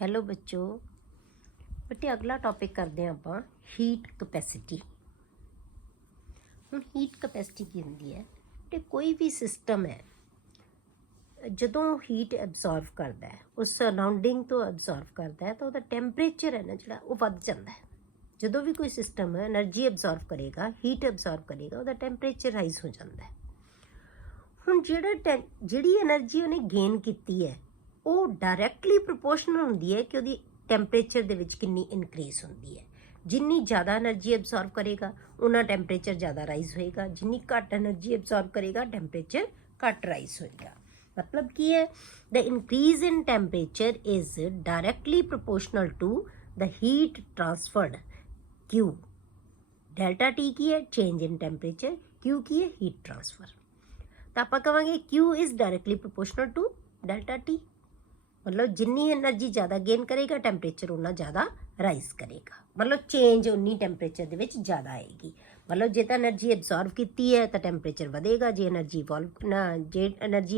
Hello बच्चों। बेटे अगला टॉपिक करते हैं ਆਪਾਂ ਹੀਟ ਕਪੈਸਿਟੀ। ਹੁਣ ਹੀਟ ਕਪੈਸਿਟੀ ਕੀ ਹੁੰਦੀ ਹੈ ਤੇ ਕੋਈ ਵੀ ਸਿਸਟਮ ਹੈ ਜਦੋਂ ਹੀਟ ਐਬਜ਼ੌਰਬ ਕਰਦਾ ਹੈ ਉਸ ਸਰਾਊਂਡਿੰਗ ਤੋਂ ਐਬਜ਼ੌਰਬ ਕਰਦਾ ਹੈ ਤਾਂ ਉਹਦਾ ਟੈਂਪਰੇਚਰ ਹੈ ਨਾ ਜਿਹੜਾ ਉਹ ਵੱਧ ਜਾਂਦਾ ਹੈ। ਜਦੋਂ ਵੀ ਕੋਈ ਸਿਸਟਮ એનર્ਜੀ ਐਬਜ਼ੌਰਬ ਕਰੇਗਾ ਹੀਟ ਐਬਜ਼ੌਰਬ ਕਰੇਗਾ ਉਹਦਾ ਟੈਂਪਰੇਚਰ ਰਾਈਜ਼ ਹੋ ਜਾਂਦਾ ਹੈ। ਹੁਣ ਜਿਹੜੀ એનર્ਜੀ ਉਹਨੇ ਗੇਨ ਕੀਤੀ ਹੈ ਉਹ ਡਾਇਰੈਕਟਲੀ ਪ੍ਰੋਪੋਰਸ਼ਨਲ ਹੁੰਦੀ ਹੈ ਕਿ ਉਹਦੀ ਟੈਂਪਰੇਚਰ ਦੇ ਵਿੱਚ ਕਿੰਨੀ ਇਨਕਰੀਜ਼ ਹੁੰਦੀ ਹੈ। ਜਿੰਨੀ ਜ਼ਿਆਦਾ એનર્ਜੀ ਐਬਜ਼ੌਰਬ ਕਰੇਗਾ ਉਨਾ ਟੈਂਪਰੇਚਰ ਜ਼ਿਆਦਾ ਰਾਈਜ਼ ਹੋਏਗਾ, ਜਿੰਨੀ ਘੱਟ એનર્ਜੀ ਐਬਜ਼ੌਰਬ ਕਰੇਗਾ ਟੈਂਪਰੇਚਰ ਘੱਟ ਰਾਈਜ਼ ਹੋਏਗਾ। मतलब ਕੀ ਹੈ the increase in temperature is directly proportional to the heat transferred Q। Delta T ਕੀ ਹੈ चेंज in temperature, Q ਕੀ ਹੈ heat transfer। ਤਾਂ ਆਪਾਂ ਕਹਾਂਗੇ Q is directly proportional to delta T. मतलब जिन्नी एनर्जी ज़्यादा गेन करेगा टैंपरेचर उन्ना ज़्यादा राइज करेगा, मतलब चेंज उन्नी टैंपरेचर दे विच ज़्यादा आएगी। मतलब जे तो एनर्जी एबजॉर्व की है तो टैंपरेचर बढ़ेगा, जे एनर्जी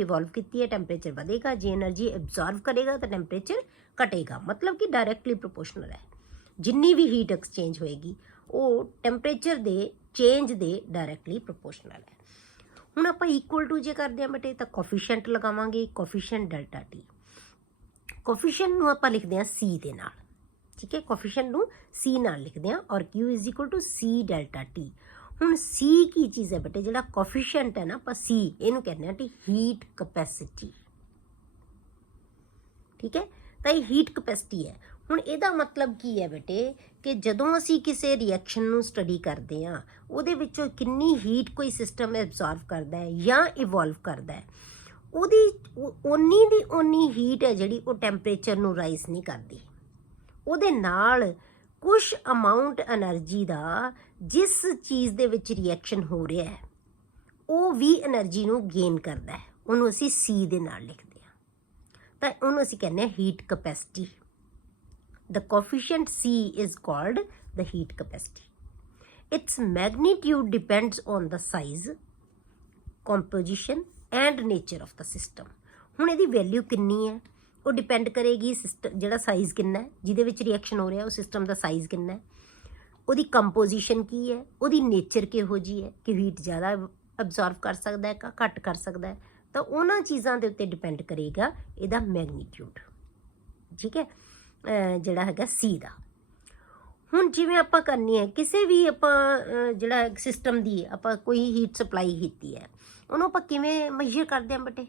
इवॉल्व की है टैंपरेचर बढ़ेगा, जे एनर्जी एबजॉर्व करेगा तो टैंपरेचर घटेगा। मतलब कि डायरैक्टली प्रोपोर्शनल है। जिन्नी भी हीट एक्सचेंज होएगी वो टैंपरेचर दे चेंज दे डायरैक्टली प्रोपोर्शनल है। हुण आपां इक्वल टू जे करदे हां बेटे तां कोफिशिएंट लगावांगे, कोफिशिएंट डेल्टा टी। कोफिशिएंट ਨੂੰ ਆਪਾਂ ਲਿਖਦੇ ਹਾਂ C ਦੇ ਨਾਲ, ਠੀਕ ਹੈ। ਕੋਫੀਸ਼ੀਐਂਟ ਨੂੰ C ਨਾਲ ਲਿਖਦੇ ਹਾਂ ਔਰ Q is equal to C delta T। ਹੁਣ C ਕੀ ਚੀਜ਼ ਹੈ ਬੇਟੇ, ਜਿਹੜਾ ਕੋਫੀਸ਼ੀਐਂਟ ਹੈ ਨਾ ਆਪਾਂ C ਇਹਨੂੰ ਕਹਿੰਦੇ ਹਾਂ ਹੀਟ ਕਪੈਸਿਟੀ, ਠੀਕ ਹੈ। ਤਾਂ ਇਹ ਹੀਟ ਕਪੈਸਿਟੀ ਹੈ। ਹੁਣ ਇਹਦਾ ਮਤਲਬ ਕੀ ਹੈ ਬੇਟੇ ਕਿ ਜਦੋਂ ਅਸੀਂ ਕਿਸੇ ਰਿਐਕਸ਼ਨ ਨੂੰ ਸਟੱਡੀ ਕਰਦੇ ਹਾਂ ਉਹਦੇ ਵਿੱਚੋਂ ਕਿੰਨੀ ਹੀਟ ਕੋਈ ਸਿਸਟਮ ਐਬਜ਼ੌਰਬ ਕਰਦਾ ਹੈ ਜਾਂ ਇਵੋਲਵ ਕਰਦਾ ਹੈ ਉਹਦੀ ਓਨੀ ਦੀ ਓਨੀ ਹੀਟ ਹੈ ਜਿਹੜੀ ਉਹ ਟੈਂਪਰੇਚਰ ਨੂੰ ਰਾਈਜ਼ ਨਹੀਂ ਕਰਦੀ। ਉਹਦੇ ਨਾਲ ਕੁਛ ਅਮਾਊਂਟ એનર્ਜੀ ਦਾ ਜਿਸ ਚੀਜ਼ ਦੇ ਵਿੱਚ ਰਿਐਕਸ਼ਨ ਹੋ ਰਿਹਾ ਹੈ ਉਹ ਵੀ એનર્ਜੀ ਨੂੰ ਗੇਨ ਕਰਦਾ ਹੈ, ਉਹਨੂੰ ਅਸੀਂ C ਦੇ ਨਾਲ ਲਿਖਦੇ ਹਾਂ। ਤਾਂ ਉਹਨੂੰ ਅਸੀਂ ਕਹਿੰਦੇ ਹਾਂ heat capacity. The coefficient C is called the heat capacity. Its magnitude depends on the size, composition and nature of the system। ਹੁਣ ਇਹਦੀ ਵੈਲਿਊ ਕਿੰਨੀ ਹੈ ਉਹ ਡਿਪੈਂਡ ਕਰੇਗੀ ਸਿਸਟਮ ਜਿਹੜਾ ਸਾਈਜ਼ ਕਿੰਨਾ ਹੈ ਜਿਹਦੇ ਵਿੱਚ ਰਿਐਕਸ਼ਨ ਹੋ ਰਿਹਾ ਉਹ ਸਿਸਟਮ ਦਾ ਸਾਈਜ਼ ਕਿੰਨਾ ਹੈ, ਉਹਦੀ ਕੰਪੋਜੀਸ਼ਨ ਕੀ ਹੈ, ਉਹਦੀ ਨੇਚਰ ਕਿਹੋ ਜਿਹੀ ਹੈ ਕਿ ਹੀਟ ਜ਼ਿਆਦਾ ਅਬਜ਼ੌਰਬ ਕਰ ਸਕਦਾ ਹੈ ਕਿ ਘੱਟ ਕਰ ਸਕਦਾ ਹੈ। ਤਾਂ ਉਹਨਾਂ ਚੀਜ਼ਾਂ ਦੇ ਉੱਤੇ ਡਿਪੈਂਡ ਕਰੇਗਾ ਇਹਦਾ ਮੈਗਨੀਟਿਊਡ, ਠੀਕ ਹੈ, ਜਿਹੜਾ ਹੈਗਾ C ਦਾ। ਹੁਣ ਜਿਵੇਂ ਆਪਾਂ ਕਰਨੀ ਹੈ ਕਿਸੇ ਵੀ ਆਪਾਂ ਜਿਹੜਾ ਸਿਸਟਮ ਦੀ ਆਪਾਂ ਕੋਈ ਹੀਟ ਸਪਲਾਈ ਕੀਤੀ ਹੈ ਉਹਨੂੰ ਆਪਾਂ ਕਿਵੇਂ ਮੈਜ਼ਰ ਕਰਦੇ ਹਾਂ ਬੇਟੇ,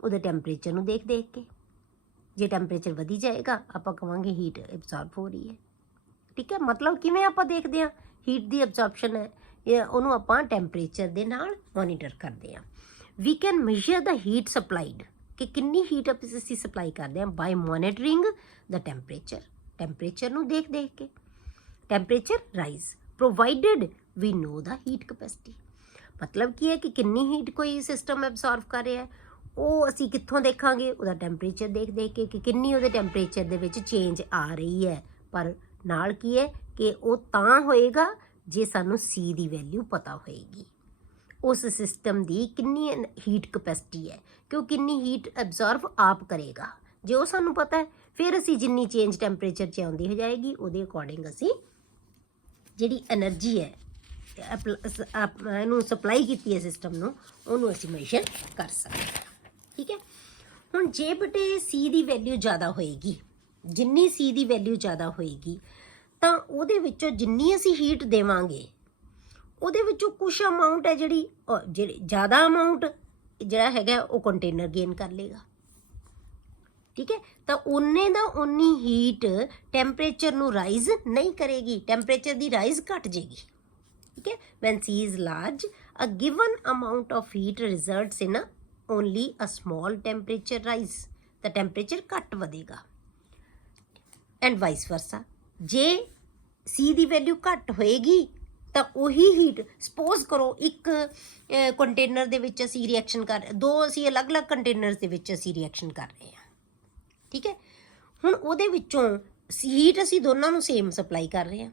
ਉਹਦੇ ਟੈਂਪਰੇਚਰ ਨੂੰ ਦੇਖ ਦੇਖ ਕੇ। ਜੇ ਟੈਂਪਰੇਚਰ ਵਧੀ ਜਾਏਗਾ ਆਪਾਂ ਕਹਾਂਗੇ ਹੀਟ ਐਬਜ਼ੌਰਬ ਹੋ ਰਹੀ ਹੈ, ਠੀਕ ਹੈ। ਮਤਲਬ ਕਿਵੇਂ ਆਪਾਂ ਦੇਖਦੇ ਹਾਂ ਹੀਟ ਦੀ ਐਬਜ਼ੌਰਪਸ਼ਨ ਹੈ ਇਹ ਉਹਨੂੰ ਆਪਾਂ ਟੈਂਪਰੇਚਰ ਦੇ ਨਾਲ ਮੋਨੀਟਰ ਕਰਦੇ ਹਾਂ। We can measure the heat supplied ਕਿ ਕਿੰਨੀ ਹੀਟ ਅਸੀਂ ਸਪਲਾਈ ਕਰਦੇ ਹਾਂ ਬਾਈ ਮੋਨੀਟਰਿੰਗ ਦਾ ਟੈਂਪਰੇਚਰ ਨੂੰ ਦੇਖ ਦੇਖ ਕੇ। ਟੈਂਪਰੇਚਰ ਰਾਈਜ਼ ਪ੍ਰੋਵਾਈਡਡ ਵੀ ਨੋ ਦਾ ਹੀਟ ਕਪੈਸਿਟੀ। ਮਤਲਬ ਕੀ ਹੈ ਕਿ ਕਿੰਨੀ ਹੀਟ ਕੋਈ ਸਿਸਟਮ ਐਬਜ਼ੌਰਬ ਕਰ ਰਿਹਾ ਹੈ ਉਹ ਅਸੀਂ ਕਿੱਥੋਂ ਦੇਖਾਂਗੇ, ਉਹਦਾ ਟੈਂਪਰੇਚਰ ਦੇਖ ਦੇਖ ਕੇ ਕਿ ਕਿੰਨੀ ਉਹਦੇ ਟੈਂਪਰੇਚਰ ਦੇ ਵਿੱਚ ਚੇਂਜ ਆ ਰਹੀ ਹੈ। ਪਰ ਨਾਲ ਕੀ ਹੈ ਕਿ ਉਹ ਤਾਂ ਹੋਏਗਾ ਜੇ ਸਾਨੂੰ C ਦੀ ਵੈਲਿਊ ਪਤਾ ਹੋਏਗੀ, ਉਸ ਸਿਸਟਮ ਦੀ ਕਿੰਨੀ ਹੀਟ ਕਪੈਸਿਟੀ ਹੈ ਕਿ ਉਹ ਕਿੰਨੀ ਹੀਟ ਐਬਜ਼ੌਰਬ ਆਪ ਕਰੇਗਾ। ਜੇ ਉਹ ਸਾਨੂੰ ਪਤਾ ਹੈ ਫਿਰ ਅਸੀਂ ਜਿੰਨੀ ਚੇਂਜ ਟੈਂਪਰੇਚਰ 'ਚ ਆਉਂਦੀ ਹੋ ਜਾਏਗੀ ਉਹਦੇ ਅਕੋਰਡਿੰਗ ਅਸੀਂ ਜਿਹੜੀ એનર્ਜੀ ਹੈ ਇਹਨੂੰ ਸਪਲਾਈ ਕੀਤੀ ਹੈ ਸਿਸਟਮ ਨੂੰ ਉਹਨੂੰ ਅਸੀਂ ਮੈਜ਼ਰ ਕਰ ਸਕਦੇ ਹਾਂ, ਠੀਕ ਹੈ। ਹੁਣ ਜੇ ਬੇਟੇ C ਦੀ ਵੈਲਿਊ ਜ਼ਿਆਦਾ ਹੋਏਗੀ, ਜਿੰਨੀ C ਦੀ ਵੈਲਿਊ ਜ਼ਿਆਦਾ ਹੋਏਗੀ ਤਾਂ ਉਹਦੇ ਵਿੱਚੋਂ ਜਿੰਨੀ ਅਸੀਂ ਹੀਟ ਦੇਵਾਂਗੇ ਉਹਦੇ ਵਿੱਚੋਂ ਕੁਛ ਅਮਾਊਂਟ ਹੈ ਜਿਹੜੀ ਜ਼ਿਆਦਾ ਅਮਾਊਂਟ ਜਿਹੜਾ ਹੈਗਾ ਉਹ ਕੰਟੇਨਰ ਗੇਨ ਕਰ ਲੇਗਾ, ਠੀਕ ਹੈ। ਤਾਂ ਓਨੇ ਦਾ ਓਨੀ ਹੀਟ ਟੈਂਪਰੇਚਰ ਨੂੰ ਰਾਈਜ਼ ਨਹੀਂ ਕਰੇਗੀ, ਟੈਂਪਰੇਚਰ ਦੀ ਰਾਈਜ਼ ਘਟ ਜਾਏਗੀ, ਠੀਕ ਹੈ। When C is large a given amount of heat results in only a small temperature rise, ਤਾਂ ਟੈਂਪਰੇਚਰ ਘੱਟ ਵਧੇਗਾ। ਐਂਡ ਵਾਈਸ ਵਰਸਾ ਜੇ C ਦੀ ਵੈਲਿਊ ਘੱਟ ਹੋਏਗੀ ਤਾਂ ਉਹੀ ਹੀਟ ਸਪੋਜ਼ ਕਰੋ ਇੱਕ ਕੰਟੇਨਰ ਦੇ ਵਿੱਚ ਅਸੀਂ ਰਿਐਕਸ਼ਨ ਦੋ ਅਸੀਂ ਅਲੱਗ-ਅਲੱਗ ਕੰਟੇਨਰਸ ਦੇ ਵਿੱਚ ਅਸੀਂ ਰਿਐਕਸ਼ਨ ਕਰ ਰਹੇ ਹਾਂ, ਠੀਕ ਹੈ। ਹੁਣ ਉਹਦੇ ਵਿੱਚੋਂ ਹੀਟ ਅਸੀਂ ਦੋਨਾਂ ਨੂੰ ਸੇਮ ਸਪਲਾਈ ਕਰ ਰਹੇ ਹਾਂ।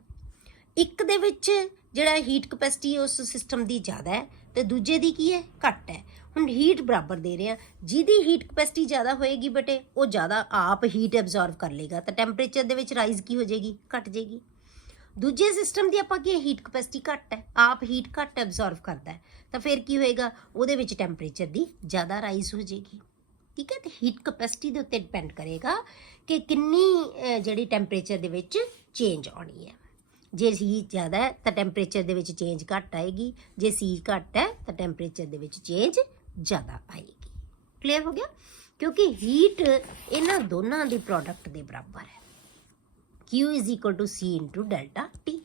ਇੱਕ ਦੇ ਵਿੱਚ ਜਿਹੜਾ ਹੀਟ ਕਪੈਸਿਟੀ ਉਸ ਸਿਸਟਮ ਦੀ ਜ਼ਿਆਦਾ ਹੈ ਤੇ ਦੂਜੇ ਦੀ ਕੀ ਹੈ ਘੱਟ ਹੈ। ਹੁਣ ਹੀਟ ਬਰਾਬਰ ਦੇ ਰਹੇ ਆ, ਜਿਹਦੀ ਹੀਟ ਕਪੈਸਿਟੀ ਜ਼ਿਆਦਾ ਹੋਏਗੀ ਬੇਟੇ ਉਹ ਜ਼ਿਆਦਾ ਆਪ ਹੀਟ ਐਬਜ਼ੌਰਬ ਕਰ ਲੇਗਾ, ਤਾਂ ਟੈਂਪਰੇਚਰ ਦੇ ਵਿੱਚ ਰਾਈਜ਼ ਕੀ ਹੋ ਜਾਏਗੀ, ਘਟ ਜਾਏਗੀ। ਦੂਜੇ ਸਿਸਟਮ ਦੀ ਆਪਾਂ ਕੀ ਹੀਟ ਕਪੈਸਿਟੀ ਘੱਟ ਹੈ, ਆਪ ਹੀਟ ਘੱਟ ਐਬਜ਼ੌਰਬ ਕਰਦਾ ਹੈ, ਤਾਂ ਫਿਰ ਕੀ ਹੋਏਗਾ, ਉਹਦੇ ਵਿੱਚ ਟੈਂਪਰੇਚਰ ਦੀ ਜ਼ਿਆਦਾ ਰਾਈਜ਼ ਹੋ ਜਾਏਗੀ। ਠੀਕ ਹੈ, ਤੇ ਹੀਟ ਕਪੈਸਿਟੀ ਦੇ ਉੱਤੇ ਡਿਪੈਂਡ ਕਰੇਗਾ ਕਿ ਕਿੰਨੀ ਜਿਹੜੀ ਟੈਂਪਰੇਚਰ ਦੇ ਵਿੱਚ ਚੇਂਜ ਆਉਣੀ ਹੈ। ਜੇ ਸੀ ਜ਼ਿਆਦਾ ਹੈ ਤਾਂ ਟੈਂਪਰੇਚਰ ਦੇ ਵਿੱਚ ਚੇਂਜ ਘੱਟ ਆਏਗੀ, ਜੇ ਸੀ ਘੱਟ ਹੈ ਤਾਂ ਟੈਂਪਰੇਚਰ ਦੇ ਵਿੱਚ ਚੇਂਜ ਜ਼ਿਆਦਾ ਆਏਗੀ। ਕਲੀਅਰ ਹੋ ਗਿਆ, ਕਿਉਂਕਿ ਹੀਟ ਇਹਨਾਂ ਦੋਨਾਂ ਦੀ ਪ੍ਰੋਡਕਟ ਦੇ ਬਰਾਬਰ ਹੈ। Q is equal to C into delta T।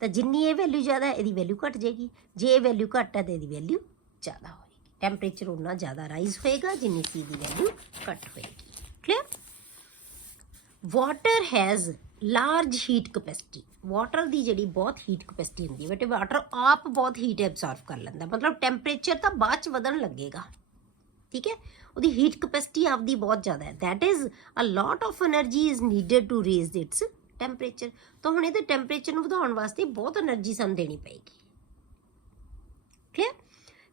ਤਾਂ ਜਿੰਨੀ ਇਹ ਵੈਲਿਊ ਜ਼ਿਆਦਾ ਹੈ ਇਹਦੀ ਵੈਲਿਊ ਘੱਟ ਜਾਏਗੀ, ਜੇ ਇਹ ਵੈਲਿਊ ਘੱਟ ਹੈ ਤਾਂ ਇਹਦੀ ਵੈਲਿਊ ਜ਼ਿਆਦਾ ਹੋਏਗੀ। ਟੈਂਪਰੇਚਰ ਉਨਾ ਜ਼ਿਆਦਾ ਰਾਈਜ਼ ਹੋਏਗਾ ਜਿੰਨੀ C ਦੀ ਵੈਲਿਊ ਘੱਟ ਹੋਏਗੀ। Clear. Water has large heat capacity. Water ਦੀ ਜਿਹੜੀ ਬਹੁਤ ਹੀਟ ਕਪੈਸਿਟੀ ਹੁੰਦੀ ਹੈ ਬੇਟੇ, ਵਾਟਰ ਆਪ ਬਹੁਤ ਹੀਟ ਐਬਜ਼ੌਰਬ ਕਰ ਲੈਂਦਾ, ਮਤਲਬ ਟੈਂਪਰੇਚਰ ਤਾਂ ਬਾਅਦ 'ਚ ਵਧਣ ਲੱਗੇਗਾ। ਠੀਕ ਹੈ, ਉਹਦੀ ਹੀਟ ਕਪੈਸਿਟੀ ਆਪਦੀ ਬਹੁਤ ਜ਼ਿਆਦਾ ਹੈ। That is a lot of energy is needed to raise its temperature. ਤਾਂ ਹੁਣ ਇਹਦੇ ਟੈਂਪਰੇਚਰ ਨੂੰ ਵਧਾਉਣ ਵਾਸਤੇ ਬਹੁਤ ਐਨਰਜੀ ਸਾਨੂੰ ਦੇਣੀ ਪਏਗੀ। Clear.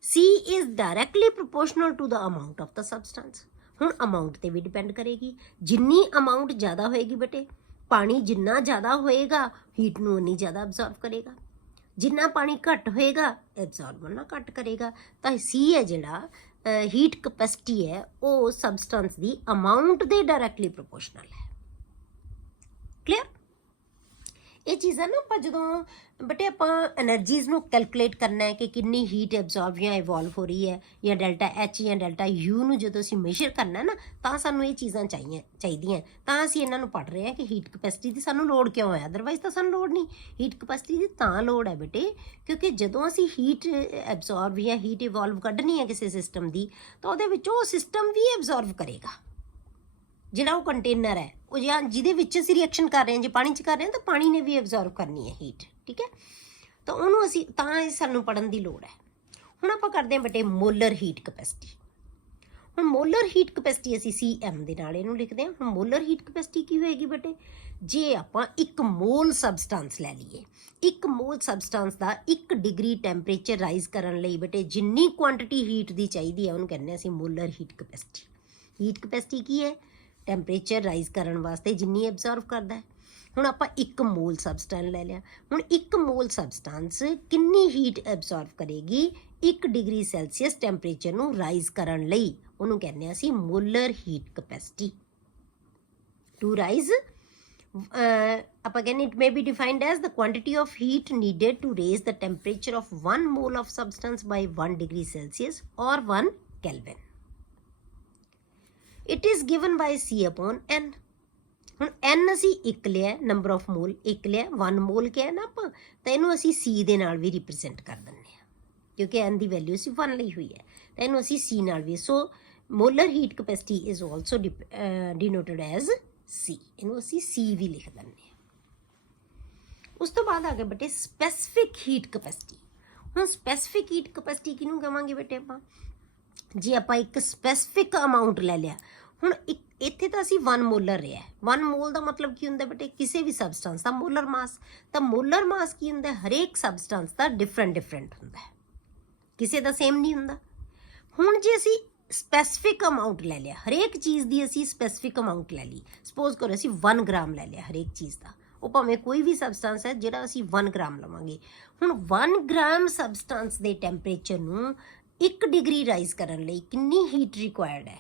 C is directly proportional to the amount of the substance. ਹੁਣ ਅਮਾਊਂਟ ਤੇ ਵੀ ਡਿਪੈਂਡ ਕਰੇਗੀ, ਜਿੰਨੀ ਅਮਾਊਂਟ ਜ਼ਿਆਦਾ ਹੋਏਗੀ ਬੇਟੇ, ਪਾਣੀ ਜਿੰਨਾ ਜ਼ਿਆਦਾ ਹੋਏਗਾ ਹੀਟ ਨੂੰ ਉਨੀ ਜ਼ਿਆਦਾ ਅਬਜ਼ੌਰਬ ਕਰੇਗਾ, ਜਿੰਨਾ ਪਾਣੀ ਘੱਟ ਹੋਏਗਾ ਐਬਜ਼ੌਰਬ ਉਨਾ ਘੱਟ ਕਰੇਗਾ। ਤਾਂ C ਹੈ ਜਿਹੜਾ ਹੀਟ ਕਪੈਸਿਟੀ ਹੈ ਉਹ ਸਬਸਟੈਂਸ ਦੀ ਅਮਾਊਂਟ ਦੇ ਡਾਇਰੈਕਟਲੀ ਪ੍ਰੋਪੋਰਸ਼ਨਲ ਹੈ। ਕਲੀਅਰ। ਇਹ ਚੀਜ਼ਾਂ ਨਾ ਆਪਾਂ ਜਦੋਂ ਬੇਟੇ ਆਪਾਂ ਐਨਰਜੀਜ਼ ਨੂੰ ਕੈਲਕੂਲੇਟ ਕਰਨਾ ਹੈ ਕਿ ਕਿੰਨੀ ਹੀਟ ਐਬਜ਼ੌਰਬ ਜਾਂ ਇਵੋਲਵ ਹੋ ਰਹੀ ਹੈ, ਜਾਂ ਡੈਲਟਾ H ਜਾਂ ਡੈਲਟਾ U ਨੂੰ ਜਦੋਂ ਅਸੀਂ ਮੇਜਰ ਕਰਨਾ ਨਾ, ਤਾਂ ਸਾਨੂੰ ਇਹ ਚੀਜ਼ਾਂ ਚਾਹੀਦੀਆਂ, ਤਾਂ ਅਸੀਂ ਇਹਨਾਂ ਨੂੰ ਪੜ੍ਹ ਰਹੇ ਹਾਂ ਕਿ ਹੀਟ ਕਪੈਸਿਟੀ ਦੀ ਸਾਨੂੰ ਲੋੜ ਕਿਉਂ ਹੈ, ਅਦਰਵਾਈਜ਼ ਤਾਂ ਸਾਨੂੰ ਲੋੜ ਨਹੀਂ। ਹੀਟ ਕਪੈਸਿਟੀ ਦੀ ਤਾਂ ਲੋੜ ਹੈ ਬੇਟੇ ਕਿਉਂਕਿ ਜਦੋਂ ਅਸੀਂ ਹੀਟ ਐਬਜ਼ੌਰਬ ਜਾਂ ਹੀਟ ਇਵੋਲਵ ਕੱਢਣੀ ਹੈ ਕਿਸੇ ਸਿਸਟਮ ਦੀ, ਤਾਂ ਉਹਦੇ ਵਿੱਚੋਂ ਉਹ ਸਿਸਟਮ ਵੀ ਐਬਜ਼ੌਰਬ ਕਰੇਗਾ। ਜਿਹੜਾ ਉਹ ਕੰਟੇਨਰ ਹੈ ਉਹ ਜਾਂ ਜਿਹਦੇ ਵਿੱਚ ਅਸੀਂ ਰਿਐਕਸ਼ਨ ਕਰ ਰਹੇ ਹਾਂ, ਜੇ ਪਾਣੀ 'ਚ ਕਰ ਰਹੇ ਹਾਂ ਤਾਂ ਪਾਣੀ ਨੇ ਵੀ ਐਬਜ਼ੌਰਬ ਕਰਨੀ ਹੈ ਹੀਟ। ਠੀਕ ਹੈ, ਤਾਂ ਉਹਨੂੰ ਅਸੀਂ ਤਾਂ ਸਾਨੂੰ ਪੜ੍ਹਨ ਦੀ ਲੋੜ ਹੈ। ਹੁਣ ਆਪਾਂ ਕਰਦੇ ਹਾਂ ਬੇਟੇ ਮੋਲਰ ਹੀਟ ਕਪੈਸਿਟੀ। ਹੁਣ ਮੋਲਰ ਹੀਟ ਕਪੈਸਿਟੀ ਅਸੀਂ CM ਦੇ ਨਾਲ ਇਹਨੂੰ ਲਿਖਦੇ ਹਾਂ। ਹੁਣ ਮੋਲਰ ਹੀਟ ਕਪੈਸਿਟੀ ਕੀ ਹੋਏਗੀ ਬੇਟੇ, ਜੇ ਆਪਾਂ 1 ਮੋਲ ਸਬਸਟੈਂਸ ਲੈ ਲਈਏ, 1 ਮੋਲ ਸਬਸਟੈਂਸ ਦਾ 1 ਡਿਗਰੀ ਟੈਂਪਰੇਚਰ ਰਾਈਜ਼ ਕਰਨ ਲਈ ਬੇਟੇ ਜਿੰਨੀ ਕੁਆਂਟਿਟੀ ਹੀਟ ਦੀ ਚਾਹੀਦੀ ਹੈ ਉਹਨੂੰ ਕਹਿੰਦੇ ਹਾਂ ਅਸੀਂ molar heat capacity. Heat capacity ਕੀ ਹੈ, ਟੈਂਪਰੇਚਰ ਰਾਈਜ਼ ਕਰਨ ਵਾਸਤੇ ਜਿੰਨੀ ਐਬਜ਼ੌਰਬ ਕਰਦਾ ਹੈ। ਹੁਣ ਆਪਾਂ 1 ਮੋਲ ਸਬਸਟੈਂਸ ਲੈ ਲਿਆ। ਹੁਣ 1 ਮੋਲ ਸਬਸਟੈਂਸ ਕਿੰਨੀ ਹੀਟ ਐਬਜ਼ੌਰਬ ਕਰੇਗੀ 1 ਡਿਗਰੀ ਸੈਲਸੀਅਸ ਟੈਂਪਰੇਚਰ ਨੂੰ ਰਾਈਜ਼ ਕਰਨ ਲਈ, ਉਹਨੂੰ ਕਹਿੰਦੇ ਹਾਂ ਅਸੀਂ molar heat capacity. To rise ਆਪਾਂ ਕਹਿੰਦੇ it may be defined as the quantity of heat needed to raise the temperature of 1 mole of substance by 1 degree Celsius ਔਰ 1 kelvin. It is given by C/N। ਹੁਣ N ਅਸੀਂ 1 ਲਿਆ, number of mall 1 ਲਿਆ, 1 mall ਕਿਹਾ ਨਾ ਆਪਾਂ, ਤਾਂ ਇਹਨੂੰ ਅਸੀਂ C ਦੇ ਨਾਲ ਵੀ ਰਿਪਰੈਜ਼ੈਂਟ ਕਰ ਦਿੰਦੇ ਹਾਂ ਕਿਉਂਕਿ N ਦੀ ਵੈਲਿਊ ਅਸੀਂ 1 ਲਈ ਹੋਈ ਹੈ, ਤਾਂ ਇਹਨੂੰ ਅਸੀਂ C ਨਾਲ ਵੀ। So molar heat capacity is also denoted as C। ਇਹਨੂੰ ਅਸੀਂ C ਵੀ ਲਿਖ ਦਿੰਦੇ ਹਾਂ। ਉਸ ਤੋਂ ਬਾਅਦ ਆ ਗਿਆ ਬੇਟੇ ਸਪੈਸੀਫਿਕ ਹੀਟ ਕਪੈਸਿਟੀ। ਹੁਣ ਸਪੈਸੀਫਿਕ ਹੀਟ ਕਪੈਸਿਟੀ ਕਿਹਨੂੰ ਕਹਾਂਗੇ ਬੇਟੇ ਆਪਾਂ, ਜੇ ਆਪਾਂ ਇੱਕ ਸਪੈਸੀਫਿਕ ਅਮਾਊਂਟ ਲੈ ਲਿਆ। ਹੁਣ ਇੱਥੇ ਤਾਂ ਅਸੀਂ 1 ਮੋਲਰ ਰਿਹਾ, 1 ਮੋਲ ਦਾ ਮਤਲਬ ਕੀ ਹੁੰਦਾ ਬੇਟੇ, ਕਿਸੇ ਵੀ ਸਬਸਟੈਂਸ ਦਾ ਮੋਲਰ ਮਾਸ। ਤਾਂ ਮੋਲਰ ਮਾਸ ਕੀ ਹੁੰਦਾ, ਹਰੇਕ ਸਬਸਟੈਂਸ ਦਾ ਡਿਫਰੈਂਟ ਹੁੰਦਾ ਹੈ, ਕਿਸੇ ਦਾ ਸੇਮ ਨਹੀਂ ਹੁੰਦਾ। ਹੁਣ ਜੇ ਅਸੀਂ ਸਪੈਸੀਫਿਕ ਅਮਾਊਂਟ ਲੈ ਲਿਆ, ਹਰੇਕ ਚੀਜ਼ ਦੀ ਅਸੀਂ ਸਪੈਸੀਫਿਕ ਅਮਾਊਂਟ ਲੈ ਲਈ, ਸਪੋਜ਼ ਕਰੋ ਅਸੀਂ 1 ਗ੍ਰਾਮ ਲੈ ਲਿਆ ਹਰੇਕ ਚੀਜ਼ ਦਾ, ਉਹ ਭਾਵੇਂ ਕੋਈ ਵੀ ਸਬਸਟੈਂਸ ਹੈ ਜਿਹੜਾ ਅਸੀਂ 1 ਗ੍ਰਾਮ ਲਵਾਂਗੇ। ਹੁਣ 1 ਗ੍ਰਾਮ ਸਬਸਟੈਂਸ ਦੇ ਟੈਂਪਰੇਚਰ ਨੂੰ 1 ਡਿਗਰੀ ਰਾਈਜ਼ ਕਰਨ ਲਈ ਕਿੰਨੀ ਹੀਟ ਰਿਕੁਆਇਰਡ ਹੈ,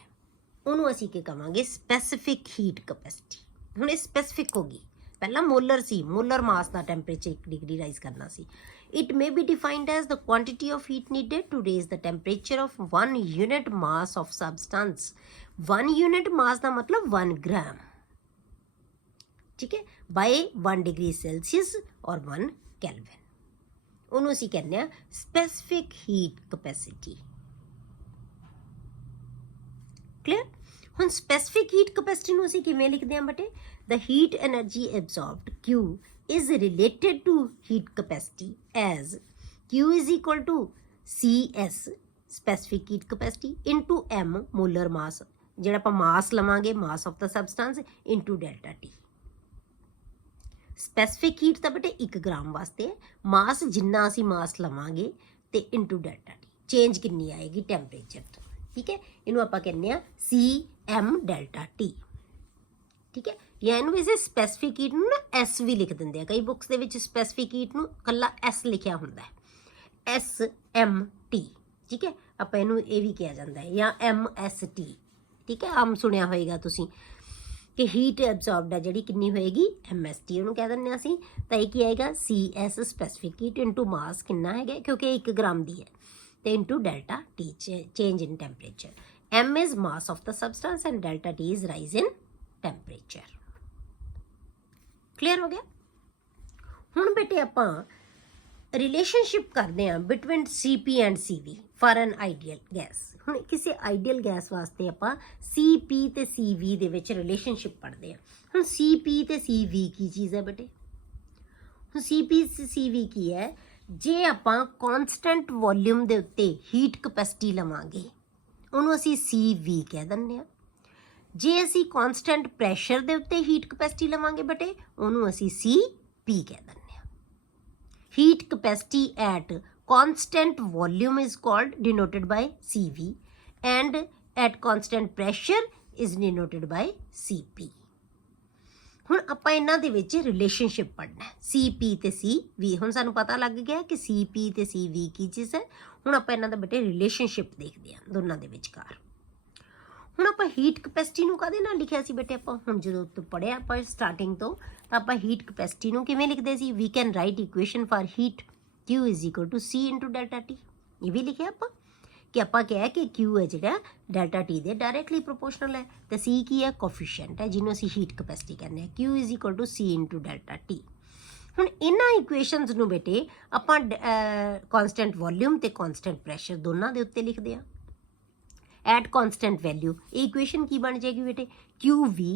ਉਹਨੂੰ ਅਸੀਂ ਕੀ ਕਹਾਂਗੇ, ਸਪੈਸੀਫਿਕ ਹੀਟ ਕਪੈਸਿਟੀ। ਹੁਣ ਇਹ ਸਪੈਸੀਫਿਕ ਹੋ ਗਈ, ਪਹਿਲਾਂ ਮੋਲਰ ਸੀ, ਮੋਲਰ ਮਾਸ ਦਾ ਟੈਂਪਰੇਚਰ 1 ਡਿਗਰੀ ਰਾਈਜ਼ ਕਰਨਾ ਸੀ। It may be defined as the quantity of heat needed to raise the temperature of 1 unit mass of substance. 1 unit mass ਦਾ ਮਤਲਬ 1 ਗ੍ਰਾਮ, ਠੀਕ ਹੈ, by 1 degree Celsius or 1 Kelvin। ਉਹਨੂੰ ਅਸੀਂ ਕਹਿੰਦੇ ਆ specific heat capacity. Clear. ਹੁਣ specific heat capacity ਨੂੰ ਅਸੀਂ ਕਿਵੇਂ ਲਿਖਦੇ ਹਾਂ ਬੇਟੇ, the heat energy absorbed Q is related to heat capacity as Q is equal to CS specific heat capacity into M molar mass, ਜਿਹੜਾ ਆਪਾਂ ਮਾਸ ਲਵਾਂਗੇ, ਮਾਸ of the substance into delta T। Specific heat ਤਾਂ ਬੇਟੇ 1 gram ਵਾਸਤੇ ਹੈ, ਮਾਸ ਜਿੰਨਾ ਅਸੀਂ ਮਾਸ ਲਵਾਂਗੇ ਤੇ into delta T। ਚੇਂਜ ਕਿੰਨੀ ਆਏਗੀ ਟੈਂਪਰੇਚਰ ਤੋਂ। ਠੀਕ ਹੈ, ਇਹਨੂੰ ਆਪਾਂ ਕਹਿੰਦੇ ਆ CM ਡੈਲਟਾ T। ਠੀਕ ਹੈ, ਜਾਂ ਇਹਨੂੰ ਵੈਸੇ ਸਪੈਸੀਫਿਕ ਹੀਟ ਨੂੰ ਨਾ S ਵੀ ਲਿਖ ਦਿੰਦੇ ਆ, ਕਈ ਬੁੱਕਸ ਦੇ ਵਿੱਚ ਸਪੈਸੀਫਿਕ ਹੀਟ ਨੂੰ ਇਕੱਲਾ S ਲਿਖਿਆ ਹੁੰਦਾ ਹੈ, SMT। ਠੀਕ ਹੈ, ਆਪਾਂ ਇਹਨੂੰ ਇਹ ਵੀ ਕਿਹਾ ਜਾਂਦਾ ਹੈ, ਜਾਂ MST। ਠੀਕ ਹੈ, ਆਮ ਸੁਣਿਆ ਹੋਏਗਾ ਤੁਸੀਂ ਕਿ ਹੀਟ ਐਬਜ਼ੌਰਬਡ ਹੈ ਜਿਹੜੀ ਕਿੰਨੀ ਹੋਏਗੀ, MST ਉਹਨੂੰ ਕਹਿ ਦਿੰਦੇ ਹਾਂ ਅਸੀਂ। ਤਾਂ ਇਹ ਕੀ ਆਏਗਾ, CS ਸਪੈਸੀਫਿਕ ਹੀਟ ਇੰਟੂ ਮਾਸ ਕਿੰਨਾ ਹੈਗਾ, ਕਿਉਂਕਿ ਇਹ 1 ਗ੍ਰਾਮ ਦੀ ਹੈ, ਤੇ into delta T change in temperature. M is mass of the substance and delta T is rise in temperature। Clear ਹੋ ਗਿਆ। ਹੁਣ ਬੇਟੇ ਆਪਾਂ ਰਿਲੇਸ਼ਨਸ਼ਿਪ ਕਰਦੇ ਹਾਂ between CP and CV for an ideal gas. ਹੁਣ ਕਿਸੇ ਆਈਡੀਅਲ ਗੈਸ ਵਾਸਤੇ ਆਪਾਂ CP ਤੇ CV ਦੇ ਵਿੱਚ ਰਿਲੇਸ਼ਨਸ਼ਿਪ ਪੜ੍ਹਦੇ ਹਾਂ। ਹੁਣ CP ਤੇ CV ਕੀ ਚੀਜ਼ ਹੈ ਬੇਟੇ? ਹੁਣ CP ਤੇ CV ਕੀ ਹੈ? ਜੇ ਆਪਾਂ ਕੌਨਸਟੈਂਟ ਵੋਲਿਊਮ ਦੇ ਉੱਤੇ ਹੀਟ ਕਪੈਸਿਟੀ ਲਵਾਂਗੇ ਉਹਨੂੰ ਅਸੀਂ CV ਕਹਿ ਦਿੰਦੇ ਹਾਂ। ਜੇ ਅਸੀਂ ਕੌਨਸਟੈਂਟ ਪ੍ਰੈਸ਼ਰ ਦੇ ਉੱਤੇ ਹੀਟ ਕਪੈਸਿਟੀ ਲਵਾਂਗੇ ਬੇਟੇ ਉਹਨੂੰ ਅਸੀਂ CP ਕਹਿ ਦਿੰਦੇ ਹਾਂ। Heat capacity at constant volume is called denoted by CV and at constant pressure is denoted by CP। ਹੁਣ ਆਪਾਂ ਇਹਨਾਂ ਦੇ ਵਿੱਚ ਰਿਲੇਸ਼ਨਸ਼ਿਪ ਪੜ੍ਹਨਾ ਹੈ, CP ਤੇ CV। ਹੁਣ ਸਾਨੂੰ ਪਤਾ ਲੱਗ ਗਿਆ ਕਿ CP ਤੇ CV ਕੀ ਚੀਜ਼ ਹੈ। ਹੁਣ ਆਪਾਂ ਇਹਨਾਂ ਦਾ ਬੇਟੇ ਰਿਲੇਸ਼ਨਸ਼ਿਪ ਦੇਖਦੇ ਹਾਂ ਦੋਨਾਂ ਦੇ ਵਿਚਕਾਰ। ਹੁਣ ਆਪਾਂ ਹੀਟ ਕਪੈਸਿਟੀ ਨੂੰ ਕਾਹਦੇ ਨਾਲ ਲਿਖਿਆ ਸੀ ਬੇਟੇ? ਆਪਾਂ ਹੁਣ ਜਦੋਂ ਤੋਂ ਪੜ੍ਹਿਆ ਆਪਾਂ ਸਟਾਰਟਿੰਗ ਤੋਂ, ਤਾਂ ਆਪਾਂ ਹੀਟ ਕਪੈਸਿਟੀ ਨੂੰ ਕਿਵੇਂ ਲਿਖਦੇ ਸੀ? We can write equation for heat Q is equal to C into delta T। ਇਹ ਵੀ ਲਿਖਿਆ ਆਪਾਂ ਕਿ ਆਪਾਂ ਕਿਹਾ ਕਿ Q ਹੈ ਜਿਹੜਾ ਡੈਲਟਾ T ਦੇ ਡਾਇਰੈਕਟਲੀ ਪ੍ਰੋਪੋਰਸ਼ਨਲ ਹੈ, ਤੇ C ਕੀ ਹੈ? ਕੋਫੀਸ਼ੀਐਂਟ ਹੈ ਜਿਹਨੂੰ ਅਸੀਂ ਹੀਟ ਕਪੈਸਿਟੀ ਕਹਿੰਦੇ ਹਾਂ। Q is equal to C into delta T। ਹੁਣ ਇਹਨਾਂ ਇਕੁਏਸ਼ਨਸ ਨੂੰ ਬੇਟੇ ਆਪਾਂ ਕੌਨਸਟੈਂਟ ਵੋਲਿਊਮ ਤੇ ਕੌਨਸਟੈਂਟ ਪ੍ਰੈਸ਼ਰ ਦੋਨਾਂ ਦੇ ਉੱਤੇ ਲਿਖਦੇ ਹਾਂ। ਐਟ ਕੌਨਸਟੈਂਟ ਵੈਲਿਊ ਇਹ ਇਕੁਏਸ਼ਨ ਕੀ ਬਣ ਜਾਏਗੀ ਬੇਟੇ? QV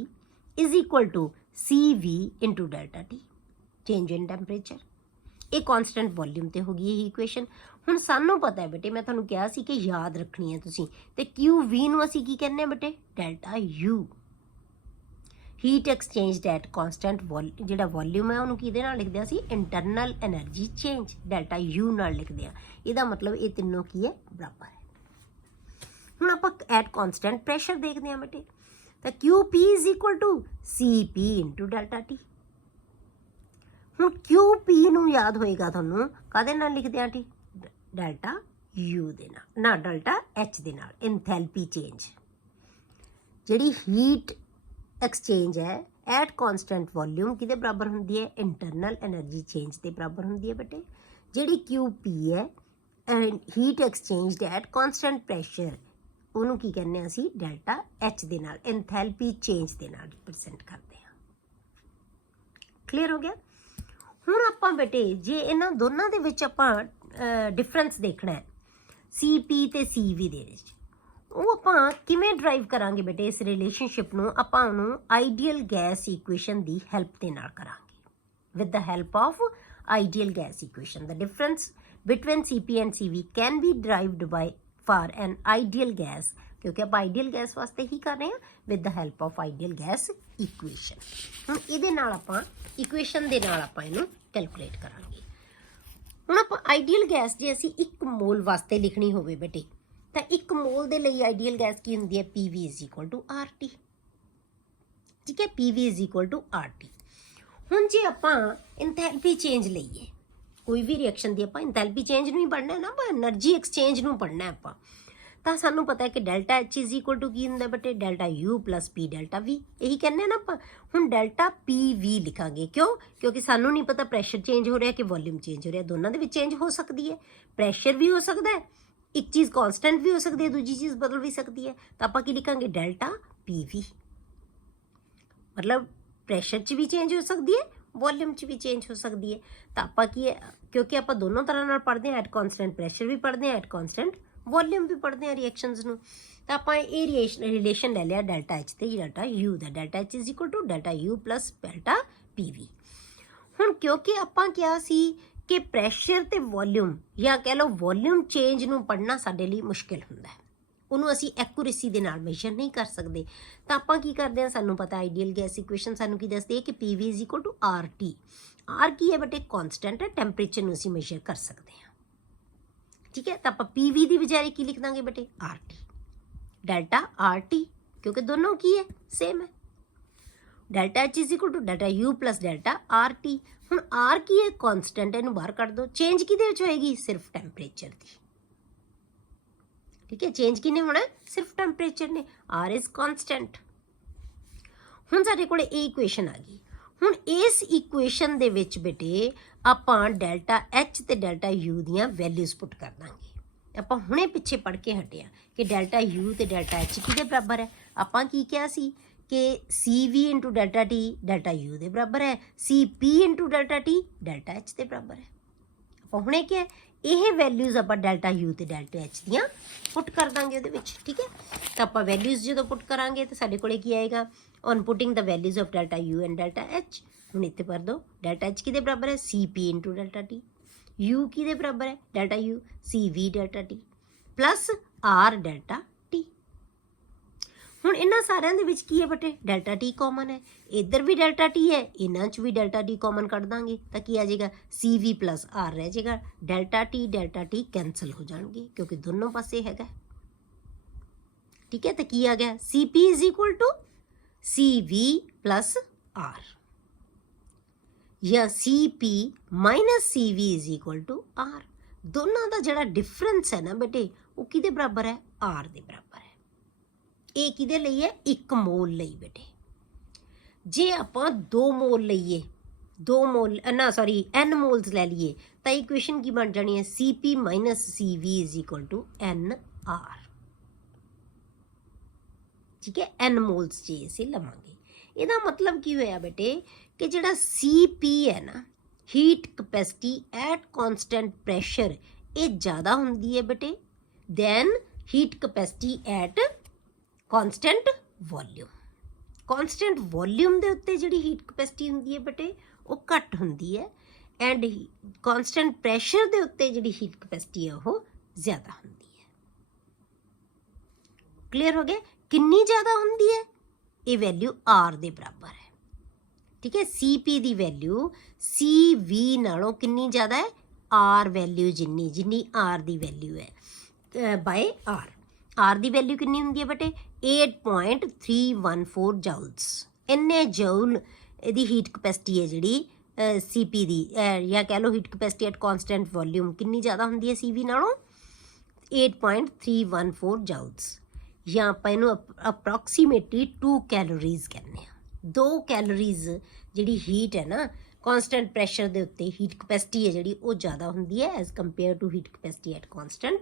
is equal to CV into delta T change in temperature. ਇਹ ਕੌਨਸਟੈਂਟ ਵੋਲਿਊਮ ਤੇ ਹੋ ਗਈ ਇਹ ਇਕੁਏਸ਼ਨ। ਹੁਣ ਸਾਨੂੰ ਪਤਾ ਹੈ ਬੇਟੇ, ਮੈਂ ਤੁਹਾਨੂੰ ਕਿਹਾ ਸੀ ਕਿ ਯਾਦ ਰੱਖਣੀ ਹੈ ਤੁਸੀਂ, ਤੇ QV ਨੂੰ ਅਸੀਂ ਕੀ ਕਹਿੰਦੇ ਹਾਂ ਬੇਟੇ? Delta U। ਹੀਟ ਐਕਸਚੇਂਜਡ ਐਟ ਕੌਨਸਟੈਂਟ ਜਿਹੜਾ ਵੋਲਿਊਮ ਹੈ ਉਹਨੂੰ ਕਿਹਦੇ ਨਾਲ ਲਿਖਦੇ ਹਾਂ ਅਸੀਂ? Internal energy change delta U ਨਾਲ ਲਿਖਦੇ ਹਾਂ। ਇਹਦਾ ਮਤਲਬ ਇਹ ਤਿੰਨੋਂ ਕੀ ਹੈ? ਬਰਾਬਰ ਹੈ। ਹੁਣ ਆਪਾਂ ਐਟ ਕੌਨਸਟੈਂਟ ਪ੍ਰੈਸ਼ਰ ਦੇਖਦੇ ਹਾਂ ਬੇਟੇ, ਤਾਂ QP is equal to CP into delta T। ਹੁਣ QP ਨੂੰ ਯਾਦ ਹੋਏਗਾ ਤੁਹਾਨੂੰ ਕਾਹਦੇ ਨਾਲ ਲਿਖਦੇ ਹਾਂ? ਡੈਲਟਾ U ਦੇ ਨਾਲ, ਨਾ ਡੈਲਟਾ H ਦੇ ਨਾਲ। ਇੰਥੈਲਪੀ ਚੇਂਜ, ਜਿਹੜੀ ਹੀਟ ਐਕਸਚੇਂਜ ਹੈ ਐਟ ਕੌਨਸਟੈਂਟ ਵੋਲਿਊਮ ਕਿਹਦੇ ਬਰਾਬਰ ਹੁੰਦੀ ਹੈ? ਇੰਟਰਨਲ ਐਨਰਜੀ ਚੇਂਜ ਦੇ ਬਰਾਬਰ ਹੁੰਦੀ ਹੈ ਬੇਟੇ। ਜਿਹੜੀ QP ਹੈ ਹੀਟ ਐਕਸਚੇਂਜਡ ਐਟ ਕੌਨਸਟੈਂਟ ਪ੍ਰੈਸ਼ਰ ਉਹਨੂੰ ਕੀ ਕਹਿੰਦੇ ਹਾਂ ਅਸੀਂ? ਡੈਲਟਾ H ਦੇ ਨਾਲ, ਇੰਥੈਲਪੀ ਚੇਂਜ ਦੇ ਨਾਲ ਰਿਪਰੈਜ਼ੈਂਟ ਕਰਦੇ ਹਾਂ। ਕਲੀਅਰ ਹੋ ਗਿਆ। ਹੁਣ ਆਪਾਂ ਬੇਟੇ ਜੇ ਇਹਨਾਂ ਦੋਨਾਂ ਦੇ ਵਿੱਚ ਆਪਾਂ ਡਿਫਰੈਂਸ ਦੇਖਣਾ ਹੈ CP ਤੇ CV ਦੇ ਵਿੱਚ, ਉਹ ਆਪਾਂ ਕਿਵੇਂ ਡਰਾਈਵ ਕਰਾਂਗੇ ਬੇਟੇ ਇਸ ਰਿਲੇਸ਼ਨਸ਼ਿਪ ਨੂੰ? ਆਪਾਂ ਉਹਨੂੰ ਆਈਡੀਅਲ ਗੈਸ ਇਕੁਏਸ਼ਨ ਦੀ ਹੈਲਪ ਦੇ ਨਾਲ ਕਰਾਂਗੇ। With the help of ideal gas equation, the difference between CP and CV can be derived by for an ideal gas, ਕਿਉਂਕਿ ਆਪਾਂ ਆਈਡੀਅਲ ਗੈਸ ਵਾਸਤੇ ਹੀ ਕਰ ਰਹੇ ਹਾਂ, with the help of ideal gas equation. ਹੁਣ ਇਹਦੇ ਨਾਲ ਆਪਾਂ ਇਕੁਏਸ਼ਨ ਦੇ ਨਾਲ ਆਪਾਂ ਇਹਨੂੰ ਕੈਲਕੂਲੇਟ ਕਰਾਂਗੇ। ਹੁਣ ਆਪਾਂ ਆਈਡੀਅਲ ਗੈਸ ਜੇ ਅਸੀਂ 1 ਮੋਲ ਵਾਸਤੇ ਲਿਖਣੀ ਹੋਵੇ ਬੇਟੇ, ਤਾਂ 1 ਮੋਲ ਦੇ ਲਈ ਆਈਡੀਅਲ ਗੈਸ ਕੀ ਹੁੰਦੀ ਹੈ? PV is equal to RT। ਠੀਕ ਹੈ, PV is equal to RT। ਹੁਣ ਜੇ ਆਪਾਂ ਇੰਥੈਲਪੀ ਚੇਂਜ ਲਈਏ, ਕੋਈ ਵੀ ਰਿਐਕਸ਼ਨ ਦੀ ਆਪਾਂ ਇੰਥੈਲਪੀ ਚੇਂਜ ਨੂੰ ਹੀ ਪੜ੍ਹਨਾ ਨਾ, ਆਪਾਂ ਐਨਰਜੀ ਐਕਸਚੇਂਜ ਨੂੰ ਪੜ੍ਹਨਾ ਆਪਾਂ, ਤਾਂ ਸਾਨੂੰ ਪਤਾ ਹੈ ਕਿ delta H is equal to ਕੀ ਹੁੰਦਾ ਬੇਟੇ? Delta U plus P delta V। ਇਹੀ ਕਹਿੰਦੇ ਨਾ ਆਪਾਂ। ਹੁਣ ਡੈਲਟਾ PV ਲਿਖਾਂਗੇ, ਕਿਉਂ? ਕਿਉਂਕਿ ਸਾਨੂੰ ਨਹੀਂ ਪਤਾ ਪ੍ਰੈਸ਼ਰ ਚੇਂਜ ਹੋ ਰਿਹਾ ਕਿ ਵੋਲਿਊਮ ਚੇਂਜ ਹੋ ਰਿਹਾ। ਦੋਨਾਂ ਦੇ ਵਿੱਚ ਚੇਂਜ ਹੋ ਸਕਦੀ ਹੈ, ਪ੍ਰੈਸ਼ਰ ਵੀ ਹੋ ਸਕਦਾ ਹੈ, ਇੱਕ ਚੀਜ਼ ਕੌਨਸਟੈਂਟ ਵੀ ਹੋ ਸਕਦੀ ਹੈ, ਦੂਜੀ ਚੀਜ਼ ਬਦਲ ਵੀ ਸਕਦੀ ਹੈ। ਤਾਂ ਆਪਾਂ ਕੀ ਲਿਖਾਂਗੇ? Delta PV। ਮਤਲਬ ਪ੍ਰੈਸ਼ਰ 'ਚ ਵੀ ਚੇਂਜ ਹੋ ਸਕਦੀ ਹੈ, ਵੋਲਿਊਮ 'ਚ ਵੀ ਚੇਂਜ ਹੋ ਸਕਦੀ ਹੈ। ਤਾਂ ਆਪਾਂ ਕੀ ਹੈ, ਕਿਉਂਕਿ ਆਪਾਂ ਦੋਨੋਂ ਤਰ੍ਹਾਂ ਨਾਲ ਪੜ੍ਹਦੇ ਹਾਂ, ਐਟ ਕੌਨਸਟੈਂਟ ਪ੍ਰੈਸ਼ਰ ਵੀ ਪੜ੍ਹਦੇ ਹਾਂ, ਐਟ ਕੌਨਸਟੈਂਟ ਵੋਲਿਊਮ ਵੀ ਪੜ੍ਹਦੇ ਹਾਂ ਰਿਐਕਸ਼ਨਸ ਨੂੰ। ਤਾਂ ਆਪਾਂ ਇਹ ਰਿਲੇਸ਼ਨ ਲੈ ਲਿਆ ਡੈਲਟਾ H ਤੇ delta U the. Delta H is equal to delta U plus delta PV। ਹੁਣ ਕਿਉਂਕਿ ਆਪਾਂ ਕਿਹਾ ਸੀ ਕਿ ਪ੍ਰੈਸ਼ਰ ਤੇ ਵੋਲਿਊਮ, ਜਾਂ ਕਹਿ ਲਓ ਵੋਲਿਊਮ ਚੇਂਜ ਨੂੰ ਪੜ੍ਹਨਾ ਸਾਡੇ ਲਈ ਮੁਸ਼ਕਿਲ ਹੁੰਦਾ ਹੈ, ਉਹਨੂੰ ਅਸੀਂ ਐਕੂਰੇਸੀ ਦੇ ਨਾਲ ਮੈਜ਼ਰ ਨਹੀਂ ਕਰ ਸਕਦੇ। ਤਾਂ ਆਪਾਂ ਕੀ ਕਰਦੇ ਹਾਂ? ਸਾਨੂੰ ਪਤਾ ਆਈਡੀਅਲ ਗੈਸ ਇਕੁਏਸ਼ਨ ਸਾਨੂੰ ਕੀ ਦੱਸਦੀ ਹੈ ਕਿ PV is equal to RT। R ਕੀ ਹੈ ਬੇਟੇ? ਕੌਨਸਟੈਂਟ ਹੈ, ਟੈਂਪਰੇਚਰ ਨੂੰ ਅਸੀਂ ਮੈਜ਼ਰ ਕਰ ਸਕਦੇ ਹਾਂ। ठीक है। तो आप पीवी की बजाय की लिख देंगे बेटे R T, delta R T, क्योंकि दोनों की है सेम है। Delta H is equal to delta U plus delta R T. हुण आर की है कॉन्सटेंट, इनू बाहर कढ़ दो। चेंज किहदे विच होएगी? सिर्फ टैंपरेचर की, ठीक है। चेंज किने होना? सिर्फ टैंपरेचर ने। R is constant. हुण साडे कोले ये इक्वेशन आ गई। हुण इस इक्वेशन दे विच बेटे आपां डेल्टा एच ते डेल्टा यू दियां वैल्यूज़ पुट कर दांगे। आपां हुणे पिछे पढ़ के हटे आ कि डेल्टा यू ते डेल्टा एच किहदे बराबर है। आपां की कहा सी कि C V into delta T delta U के बराबर है, C P into delta T delta H के बराबर है। आप हुणे क्या है, यह वैल्यूज़ आप डेल्टा यू तो डेल्टा एच दियाँ पुट कर देंगे वो, ठीक है। तो आप वैल्यूज़ जो पुट करांगे तो साढ़े कोले की आएगा, on putting the values of delta U and delta H. हुण इत्थे भर दो, डेल्टा एच किहदे बराबर है? C P into delta T. U किहदे बराबर है? Delta U C V delta T plus R delta T. हुण इन्हां सारिਆਂ ਦੇ ਵਿੱਚ ਕੀ ਹੈ ਬੇਟੇ? डेल्टा टी कॉमन है, इधर भी डेल्टा टी है, इन्हां 'ਚ भी डेल्टा टी कॉमन कढ़ दांगे तो की आ जाएगा? सी वी प्लस आर रह जाएगा। डेल्टा टी कैंसल हो जाएंगे क्योंकि दोनों पासे हैगा, ठीक है। तो की आ गया? C P is equal to C V plus R, या C P minus C V is equal to R. दोनों का जिहड़ा डिफरेंस है ना बेटे वो किहदे बराबर है? आर दे बराबर है। ये किहदे लई है? 1 मोल लई बेटे। जे आपां 2 मोल लईए, 2 मोल ना सॉरी एन मोल्स ले लीए तो इक्वेशन की बन जानी है? C P minus C V is equal to N R, ठीक है। एन मोल्स जे इसे लवांगे, ਇਹਦਾ मतलब की होया बेटे कि जिहड़ा सी पी है ना, heat capacity at constant pressure, ये ज़्यादा होंदी है बेटे than heat capacity at constant volume. Constant volume के उत्ते जिहड़ी हीट कैपेसिटी होंदी है बेटे वो घट होंदी है, एंड कॉन्सटेंट प्रैशर के उत्ते जिहड़ी हीट कैपेसिटी है वो ज़्यादा होंदी है। क्लीयर हो गया? कितनी ज़्यादा होंदी है? ये वैल्यू आर दे बराबर है, ठीक है। सी पी की वैल्यू सी वी नालों कितनी ज़्यादा है? आर वैल्यू जिन्नी जिन्नी आर की वैल्यू है बाय आर। आर की वैल्यू कितनी होंदी है बेटे? 8.314 जाउल्स। इन्ने जाउल इहदी हीट कैपेसिटी है जिहड़ी सी पी दी, या कह low heat capacity at constant volume कितनी ज़्यादा होंदी है सी वी नालों? 8.314 जाउल्स, या आपां इहनूं अप्रॉक्सीमेटली 2 कैलोरीज कहने हैं। 2 कैलोरीज जिहड़ी हीट है ना कॉन्सटेंट प्रैशर के उत्ते, हीट कैपेसिटी है जिहड़ी वो ज़्यादा होंदी है as compare to heat capacity at constant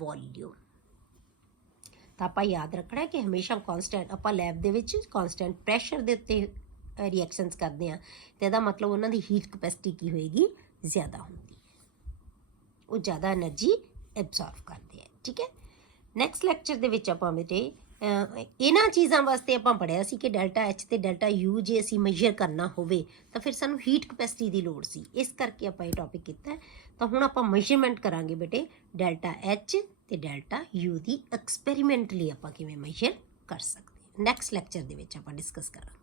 volume. तो आपां याद रखना है कि हमेशा कॉन्सटेंट आपां लैब दे विच कॉन्सटेंट प्रैशर के उत्ते रिएक्शनस करते हैं तो यदा मतलब उन्होंने हीट कैपेसिटी की होएगी ज़्यादा होंगी है, वो ज़्यादा एनर्जी एब्जॉर्व करते हैं, ठीक है। नैक्सट लैक्चर दे विच आपां बेटे इन्हां चीज़ां वास्ते आपां पढ़िया सी कि डेल्टा एच ते डेल्टा यू जे असीं मेजर करना होवे तो फिर सानूं हीट कैपेसिटी की लोड़ सी, इस करके आपां ये टॉपिक कीता है। तो हुण आपां मेजरमेंट करांगे बेटे डेल्टा एच ते डेल्टा यू की एक्सपैरीमेंटली आपां किवें मेजर कर सकते हैं। नैक्सट लैक्चर दे विच आपां डिस्कस करांगे।